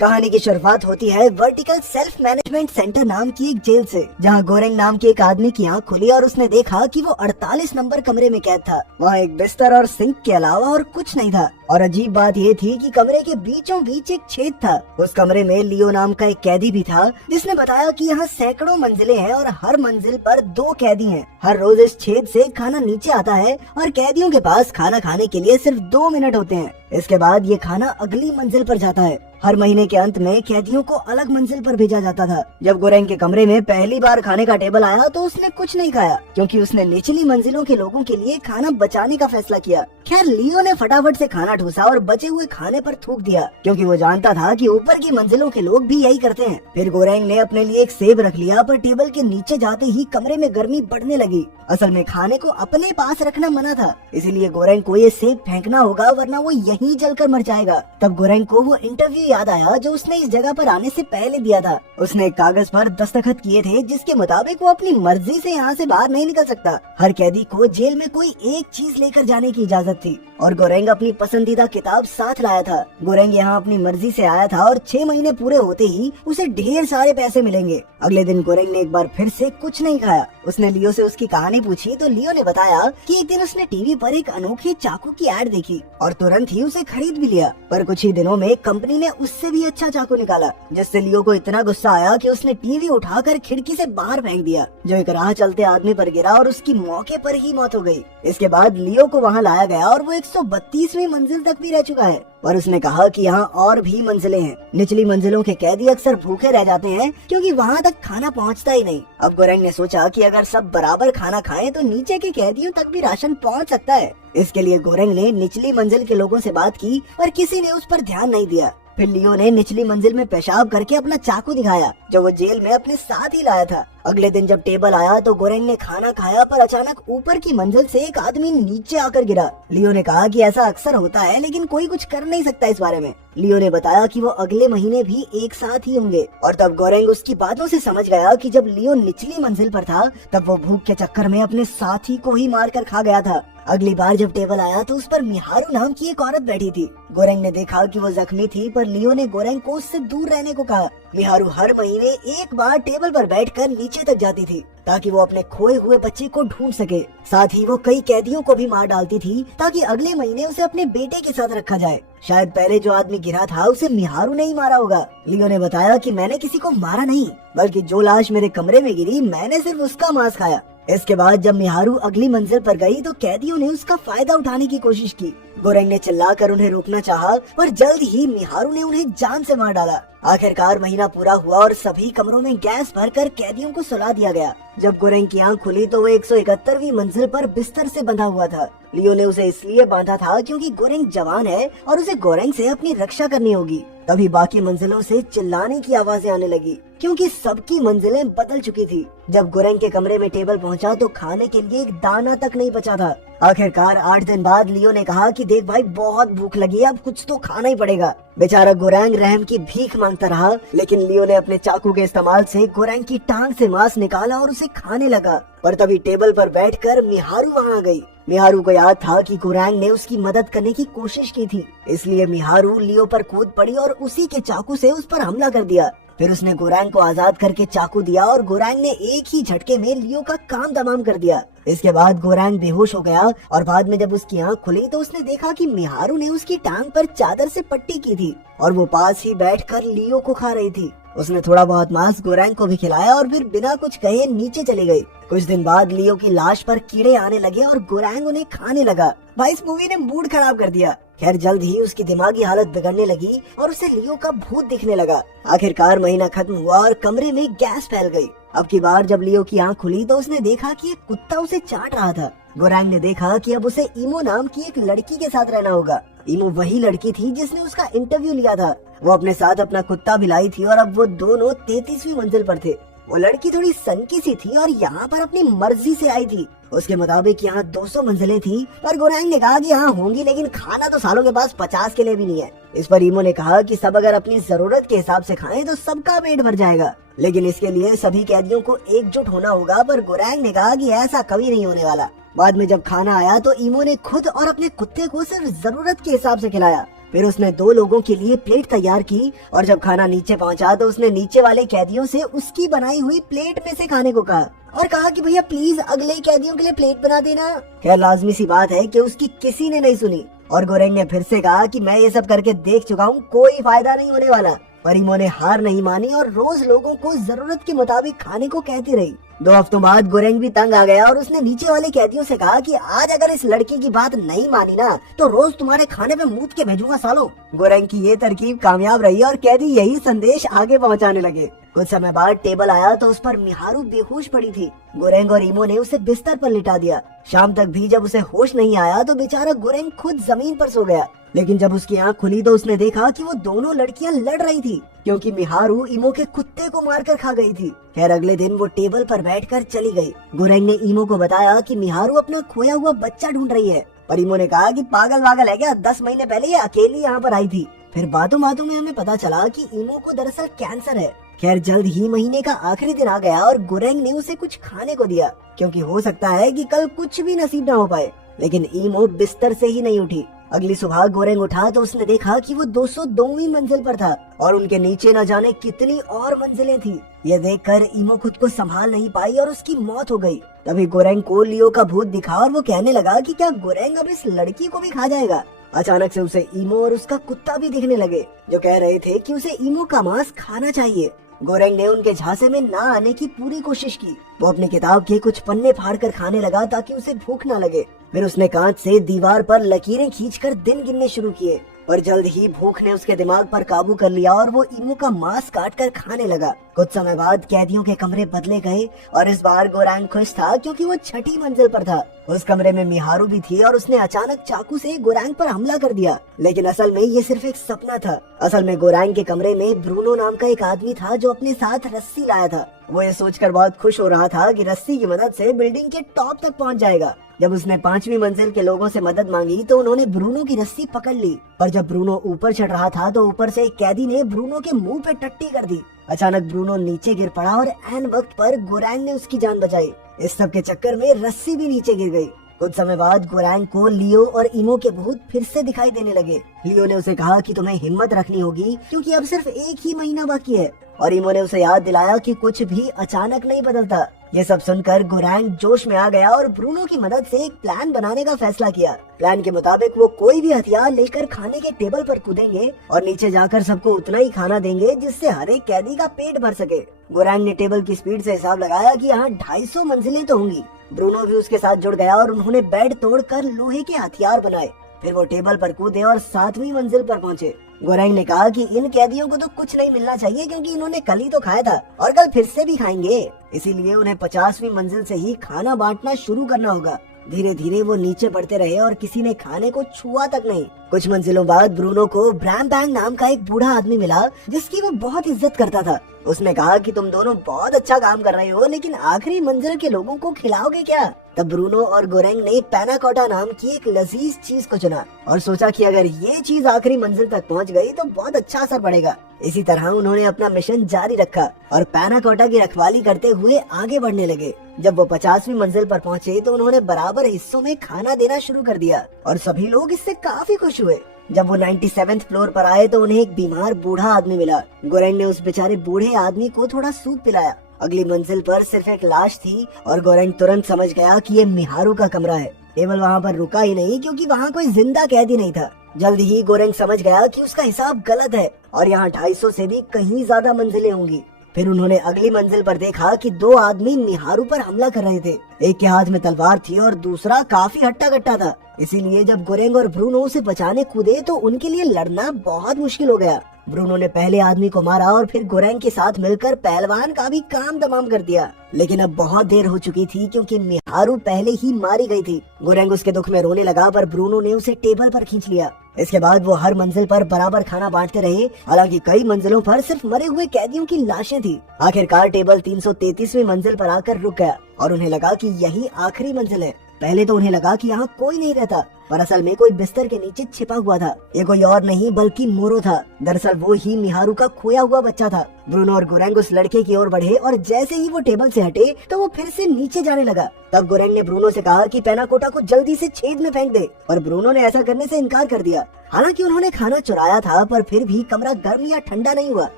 कहानी की शुरुआत होती है वर्टिकल सेल्फ मैनेजमेंट सेंटर नाम की एक जेल से, जहां गोरेंग नाम के एक आदमी की आंख खुली और उसने देखा कि वो 48 नंबर कमरे में कैद था। वहाँ एक बिस्तर और सिंक के अलावा और कुछ नहीं था। और अजीब बात ये थी कि कमरे के बीचों बीच एक छेद था। उस कमरे में लियो नाम का एक कैदी भी था, जिसने बताया कि यहाँ सैकड़ों मंजिलें हैं और हर मंजिल पर 2 कैदी हैं। हर रोज इस छेद से खाना नीचे आता है और कैदियों के पास खाना खाने के लिए सिर्फ 2 मिनट होते हैं। इसके बाद ये खाना अगली मंजिल पर जाता है। हर महीने के अंत में कैदियों को अलग मंजिल पर भेजा जाता था। जब गोरेंग के कमरे में पहली बार खाने का टेबल आया तो उसने कुछ नहीं खाया, क्योंकि उसने निचली मंजिलों के लोगों के लिए खाना बचाने का फैसला किया। खैर, लियो ने फटाफट से खाना ठूसा और बचे हुए खाने पर थूक दिया, क्योंकि वो जानता था कि ऊपर की मंजिलों के लोग भी यही करते हैं। फिर गोरेंग ने अपने लिए एक सेब रख लिया, पर टेबल के नीचे जाते ही कमरे में गर्मी बढ़ने लगी। असल में खाने को अपने पास रखना मना था, इसीलिए गोरेंग को ये सेब फेंकना होगा, वरना वो यहीं जलकर मर जाएगा। तब गोरेंग को वो इंटरव्यू याद आया जो उसने इस जगह पर आने से पहले दिया था। उसने एक कागज पर दस्तखत किए थे, जिसके मुताबिक वो अपनी मर्जी से यहाँ से बाहर नहीं निकल सकता। हर कैदी को जेल में कोई एक चीज लेकर जाने की इजाजत थी, और गोरेंग अपनी पसंदीदा किताब साथ लाया था। गोरेंग यहाँ अपनी मर्जी से आया था और 6 महीने पूरे होते ही उसे ढेर सारे पैसे मिलेंगे। अगले दिन गोरेंग ने एक बार फिर से कुछ नहीं खाया। उसने लियो से उसकी कहानी पूछी तो लियो ने बताया कि एक दिन उसने टीवी पर एक अनोखे चाकू की एड देखी और तुरंत ही उसे खरीद भी लिया। पर कुछ ही दिनों में कंपनी ने उससे भी अच्छा चाकू निकाला, जिससे लियो को इतना गुस्सा आया कि उसने टीवी उठाकर खिड़की से बाहर फेंक दिया, जो एक राह चलते आदमी पर गिरा और उसकी मौके पर ही मौत हो गई। इसके बाद लियो को वहाँ लाया गया और वो 132वीं मंजिल तक भी रह चुका है। और उसने कहा कि यहाँ और भी मंजिलें हैं। निचली मंजिलों के कैदी अक्सर भूखे रह जाते हैं, क्योंकि वहाँ तक खाना पहुँचता ही नहीं। अब गोरेंग ने सोचा कि अगर सब बराबर खाना खाएं तो नीचे के कैदियों तक भी राशन पहुँच सकता है। इसके लिए गोरेंग ने निचली मंजिल के लोगों से बात की, पर किसी ने उस पर ध्यान नहीं दिया। फिर लियो ने निचली मंजिल में पेशाब करके अपना चाकू दिखाया, जो वो जेल में अपने साथ ही लाया था। अगले दिन जब टेबल आया तो गोरेंग ने खाना खाया, पर अचानक ऊपर की मंजिल से एक आदमी नीचे आकर गिरा। लियो ने कहा कि ऐसा अक्सर होता है, लेकिन कोई कुछ कर नहीं सकता इस बारे में। लियो ने बताया कि वो अगले महीने भी एक साथ ही होंगे। और तब गोरेंग उसकी बातों से समझ गया कि जब लियो निचली मंजिल पर था, तब वो भूख के चक्कर में अपने साथी को ही मार कर खा गया था। अगली बार जब टेबल आया तो उस पर मिहारू नाम की एक औरत बैठी थी। गोरेंग ने देखा कि वो जख्मी थी, पर लियो ने गोरेंग को उससे दूर रहने को कहा। मिहारू हर महीने एक बार टेबल पर बैठकर नीचे तक जाती थी, ताकि वो अपने खोए हुए बच्चे को ढूंढ सके। साथ ही वो कई कैदियों को भी मार डालती थी, ताकि अगले महीने उसे अपने बेटे के साथ रखा जाए। शायद पहले जो आदमी गिरा था उसे मिहारू ने ही मारा होगा। लियो ने बताया कि मैंने किसी को मारा नहीं, बल्कि जो लाश मेरे कमरे में गिरी, मैंने सिर्फ उसका मांस खाया। इसके बाद जब मिहारू अगली मंजिल पर गई तो कैदियों ने उसका फायदा उठाने की कोशिश की। गोरेंग ने चिल्लाकर उन्हें रोकना चाहा, पर जल्द ही मिहारू ने उन्हें जान से मार डाला। आखिरकार महीना पूरा हुआ और सभी कमरों में गैस भरकर कैदियों को सुला दिया गया। जब गोरेंग की आंख खुली तो वो 171वीं मंजिल पर बिस्तर से बंधा हुआ था। लियो ने उसे इसलिए बांधा था क्योंकि गोरेंग जवान है और उसे गोरेंग से अपनी रक्षा करनी होगी। तभी बाकी मंजिलों से चिल्लाने की आवाजें आने लगी, क्योंकि सबकी मंजिलें बदल चुकी थी। जब गोरेंग के कमरे में टेबल पहुंचा तो खाने के लिए एक दाना तक नहीं बचा था। आखिरकार 8 दिन बाद लियो ने कहा कि देख भाई, बहुत भूख लगी है, अब कुछ तो खाना ही पड़ेगा। बेचारा गोरेंग रहम की भीख मांगता रहा, लेकिन लियो ने अपने चाकू के इस्तेमाल से गोरेंग की टांग से मांस निकाला और उसे खाने लगा। पर तभी टेबल पर बैठकर मिहारू वहाँ आ गई। मिहारू को याद था कि गोरेंग ने उसकी मदद करने की कोशिश की थी, इसलिए मिहारू लियो पर कूद पड़ी और उसी के चाकू से उस पर हमला कर दिया। फिर उसने गोरेंग को आजाद करके चाकू दिया और गोरेंग ने एक ही झटके में लियो का काम तमाम कर दिया। इसके बाद गोरेंग बेहोश हो गया और बाद में जब उसकी आंख खुली तो उसने देखा कि मिहारू ने उसकी टांग पर चादर से पट्टी की थी और वो पास ही बैठकर लियो को खा रही थी। उसने थोड़ा बहुत मांस गोरेंग को भी खिलाया और फिर बिना कुछ कहे नीचे चली गई। कुछ दिन बाद लियो की लाश पर कीड़े आने लगे और गोरेंग उन्हें खाने लगा। भाई, इस मूवी ने मूड खराब कर दिया। खैर, जल्द ही उसकी दिमागी हालत बिगड़ने लगी और उसे लियो का भूत दिखने लगा। आखिरकार महीना खत्म हुआ और कमरे में गैस फैल गई। अब की बार जब लियो की आंख खुली तो उसने देखा कि एक कुत्ता उसे चाट रहा था। गोरेंग ने देखा कि अब उसे इमो नाम की एक लड़की के साथ रहना होगा। इमो वही लड़की थी जिसने उसका इंटरव्यू लिया था। वो अपने साथ अपना कुत्ता भी लाई थी और अब वो दोनों 33वीं मंजिल पर थे। वो लड़की थोड़ी सनकी सी थी और यहाँ पर अपनी मर्जी से आई थी। उसके मुताबिक यहाँ 200 मंजिलें थी, पर गोरेंग ने कहा कि यहाँ होंगी, लेकिन खाना तो सालों के पास 50 के लिए भी नहीं है। इस पर इमो ने कहा कि सब अगर अपनी जरूरत के हिसाब से खाएं तो सबका पेट भर जाएगा, लेकिन इसके लिए सभी कैदियों को एकजुट होना होगा। पर गोरेंग ने कहा कि ऐसा कभी नहीं होने वाला। बाद में जब खाना आया तो इमो ने खुद और अपने कुत्ते को सिर्फ जरूरत के हिसाब से खिलाया। फिर उसने 2 लोगों के लिए प्लेट तैयार की और जब खाना नीचे पहुंचा तो उसने नीचे वाले कैदियों से उसकी बनाई हुई प्लेट में से खाने को कहा और कहा कि भैया प्लीज अगले कैदियों के लिए प्लेट बना देना। खैर लाजमी सी बात है कि उसकी किसी ने नहीं सुनी और गोरेंग ने फिर से कहा कि मैं ये सब करके देख चुका हूँ, कोई फायदा नहीं होने वाला। पर इमो ने हार नहीं मानी और रोज लोगों को जरूरत के मुताबिक खाने को कहती रही। 2 हफ्तों बाद गोरेंग भी तंग आ गया और उसने नीचे वाले कैदियों से कहा कि आज अगर इस लड़की की बात नहीं मानी ना तो रोज तुम्हारे खाने पे मूत के भेजूंगा सालो। गोरेंग की ये तरकीब कामयाब रही और कैदी यही संदेश आगे पहुंचाने लगे। कुछ समय बाद टेबल आया तो उस पर मिहारू बेहोश पड़ी थी। गोरेंग और इमो ने उसे बिस्तर पर लिटा दिया। शाम तक भी जब उसे होश नहीं आया तो बेचारा गोरेंग खुद जमीन पर सो गया। लेकिन जब उसकी आंख खुली तो उसने देखा कि वो दोनों लड़कियां लड़ रही थी क्योंकि मिहारू इमो के कुत्ते को मारकर खा गई थी। खैर अगले दिन वो टेबल पर बैठकर चली गई। गोरेंग ने इमो को बताया कि मिहारू अपना खोया हुआ बच्चा ढूंढ रही है, पर इमो ने कहा कि पागल वागल है क्या, 10 महीने पहले ये अकेली यहाँ पर आई थी। फिर बातों बातों में हमें पता चला कि इमो को दरअसल कैंसर है। खैर जल्द ही महीने का आखिरी दिन आ गया और गोरेंग ने उसे कुछ खाने को दिया क्योंकि हो सकता है कि कल कुछ भी नसीब न हो पाए। लेकिन इमो बिस्तर से ही नहीं उठी। अगली सुबह गोरेंग उठा तो उसने देखा कि वो 202वीं मंजिल पर था और उनके नीचे न जाने कितनी और मंजिलें थी। ये देखकर इमो खुद को संभाल नहीं पाई और उसकी मौत हो गई। तभी गोरेंग को लियो का भूत दिखा और वो कहने लगा कि क्या गोरेंग अब इस लड़की को भी खा जाएगा। अचानक से उसे इमो और उसका कुत्ता भी दिखने लगे जो कह रहे थे कि उसे इमो का मांस खाना चाहिए। गोरेंग ने उनके झांसे में ना आने की पूरी कोशिश की। वो अपनी किताब के कुछ पन्ने फाड़कर खाने लगा ताकि उसे भूख न लगे। फिर उसने कांच से दीवार पर लकीरें खींचकर दिन गिनने शुरू किए और जल्द ही भूख ने उसके दिमाग पर काबू कर लिया और वो इमो का मांस काटकर खाने लगा। कुछ समय बाद कैदियों के कमरे बदले गए और इस बार गोरेंग खुश था क्योंकि वो 6ठी मंजिल पर था। उस कमरे में मिहारू भी थी और उसने अचानक चाकू से गोरेंग पर हमला कर दिया। लेकिन असल में ये सिर्फ एक सपना था। असल में गोरेंग के कमरे में ब्रूनो नाम का एक आदमी था जो अपने साथ रस्सी लाया था। वो ये सोचकर बहुत खुश हो रहा था कि रस्सी की मदद से बिल्डिंग के टॉप तक पहुंच जाएगा। जब उसने 5वीं मंजिल के लोगों से मदद मांगी तो उन्होंने ब्रूनो की रस्सी पकड़ ली। पर जब ब्रूनो ऊपर चढ़ रहा था तो ऊपर से एक कैदी ने ब्रूनो के मुंह पे टट्टी कर दी। अचानक ब्रूनो नीचे गिर पड़ा और ऐन वक्त पर गोरेंग ने उसकी जान बचाई। इस सब के चक्कर में रस्सी भी नीचे गिर गई। कुछ समय बाद गोरेंग को लियो और इमो के भूत फिर से दिखाई देने लगे। लियो ने उसे कहा कि तुम्हें हिम्मत रखनी होगी क्योंकि अब सिर्फ 1 ही महीना बाकी है और इमो ने उसे याद दिलाया कि कुछ भी अचानक नहीं बदलता। ये सब सुनकर गोरेंग जोश में आ गया और ब्रूनो की मदद से एक प्लान बनाने का फैसला किया। प्लान के मुताबिक वो कोई भी हथियार लेकर खाने के टेबल पर कूदेंगे और नीचे जाकर सबको उतना ही खाना देंगे जिससे हर एक कैदी का पेट भर सके। गोरेंग ने टेबल की स्पीड से हिसाब लगाया कि यहाँ 250 मंजिलें तो होंगी। ब्रूनो भी उसके साथ जुड़ गया और उन्होंने बेड तोड़कर लोहे के हथियार बनाए। फिर वो टेबल पर कूदे और 7वीं मंजिल पर पहुंचे। गोरेंग ने कहा कि इन कैदियों को तो कुछ नहीं मिलना चाहिए क्योंकि इन्होंने कल ही तो खाया था और कल फिर से भी खाएंगे, इसीलिए उन्हें 50वीं मंजिल से ही खाना बांटना शुरू करना होगा। धीरे धीरे वो नीचे बढ़ते रहे और किसी ने खाने को छुआ तक नहीं। कुछ मंजिलों बाद ब्रूनो को ब्रैम बैंग नाम का एक बूढ़ा आदमी मिला जिसकी वो बहुत इज्जत करता था। उसने कहा कि तुम दोनों बहुत अच्छा काम कर रहे हो लेकिन आखिरी मंजिल के लोगों को खिलाओगे क्या? तब ब्रूनो और गोरेंग ने पैनाकोटा नाम की एक लजीज चीज को चुना और सोचा कि अगर ये चीज आखिरी मंजिल तक पहुंच गई तो बहुत अच्छा असर पड़ेगा। इसी तरह उन्होंने अपना मिशन जारी रखा और पैनाकोटा की रखवाली करते हुए आगे बढ़ने लगे। जब वो 50वीं मंजिल पर पहुंचे तो उन्होंने बराबर हिस्सों में खाना देना शुरू कर दिया और सभी लोग इससे काफी खुश हुए। जब वो 97th फ्लोर पर आए तो उन्हें एक बीमार बूढ़ा आदमी मिला। गोरेंग ने उस बेचारे बूढ़े आदमी को थोड़ा सूप पिलाया। अगली मंजिल पर सिर्फ एक लाश थी और गोरेंग तुरंत समझ गया कि ये मिहारू का कमरा है। केवल वहाँ पर रुका ही नहीं क्योंकि वहाँ कोई जिंदा कैदी नहीं था। जल्द ही गोरेंग समझ गया कि उसका हिसाब गलत है और यहाँ 250 से भी कहीं ज्यादा मंजिलें होंगी। फिर उन्होंने अगली मंजिल पर देखा कि 2 आदमी मिहारू पर हमला कर रहे थे। एक के हाथ में तलवार थी और दूसरा काफी हट्टा कट्टा था। इसीलिए जब गोरेंग और ब्रूनो उसे बचाने कूदे तो उनके लिए लड़ना बहुत मुश्किल हो गया। ब्रूनो ने पहले आदमी को मारा और फिर गोरेंग के साथ मिलकर पहलवान का भी काम तमाम कर दिया। लेकिन अब बहुत देर हो चुकी थी क्योंकि मिहारू पहले ही मारी गई थी। गोरेंग उसके दुख में रोने लगा पर ब्रूनो ने उसे टेबल पर खींच लिया। इसके बाद वो हर मंजिल पर बराबर खाना बांटते रहे। हालांकि कई मंजिलों पर सिर्फ मरे हुए कैदियों की लाशें थी। आखिरकार टेबल 333वीं मंजिल पर आकर रुक गया और उन्हें लगा कि यही आखिरी मंजिल है। पहले तो उन्हें लगा कि यहाँ कोई नहीं रहता, पर असल में कोई बिस्तर के नीचे छिपा हुआ था। ये कोई और नहीं बल्कि मोरो था। दरअसल वो ही मिहारू का खोया हुआ बच्चा था। ब्रूनो और गोरेंग उस लड़के की ओर बढ़े और जैसे ही वो टेबल से हटे तो वो फिर से नीचे जाने लगा। तब गोरेंग ने ब्रूनो से कहा कि पेनाकोटा को जल्दी से छेद में फेंक दे, और ब्रूनो ने ऐसा करने से इनकार कर दिया। हालांकि उन्होंने खाना चुराया था, पर फिर भी कमरा गर्म या ठंडा नहीं हुआ।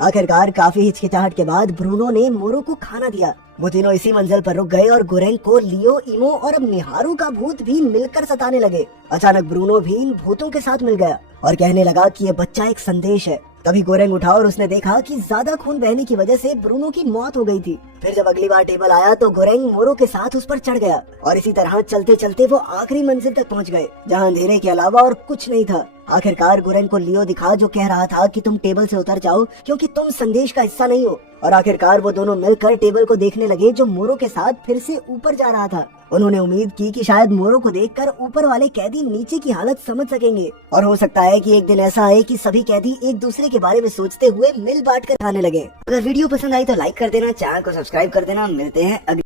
आखिरकार काफी हिचकिचाहट के बाद ब्रूनो ने मोरो को खाना दिया। वो तीनों इसी मंजिल पर रुक गए और गोरेंग को लियो, इमो और मिहारू का भूत भी मिलकर सताने लगे। अचानक ब्रूनो भी इन भूतों के साथ मिल गया और कहने लगा कि ये बच्चा एक संदेश है। तभी गोरेंग उठा और उसने देखा कि ज्यादा खून बहने की वजह से ब्रूनो की मौत हो गई थी। फिर जब अगली बार टेबल आया तो गोरेंग मोरो के साथ उस पर चढ़ गया और इसी तरह चलते चलते वो आखिरी मंजिल तक पहुंच गए, जहां अंधेरे के अलावा और कुछ नहीं था। आखिरकार गोरेंग को लियो दिखा, जो कह रहा था कि तुम टेबल से उतर जाओ क्योंकि तुम संदेश का हिस्सा नहीं हो। और आखिरकार वो दोनों मिलकर टेबल को देखने लगे, जो मोरो के साथ फिर से ऊपर जा रहा था। उन्होंने उम्मीद की कि शायद मोरो को देखकर ऊपर वाले कैदी नीचे की हालत समझ सकेंगे, और हो सकता है कि एक दिन ऐसा आए कि सभी कैदी एक दूसरे के बारे में सोचते हुए मिल बांट कर खाने लगे। अगर वीडियो पसंद आई तो लाइक कर देना, चैनल को सब्सक्राइब कर देना। मिलते हैं अगले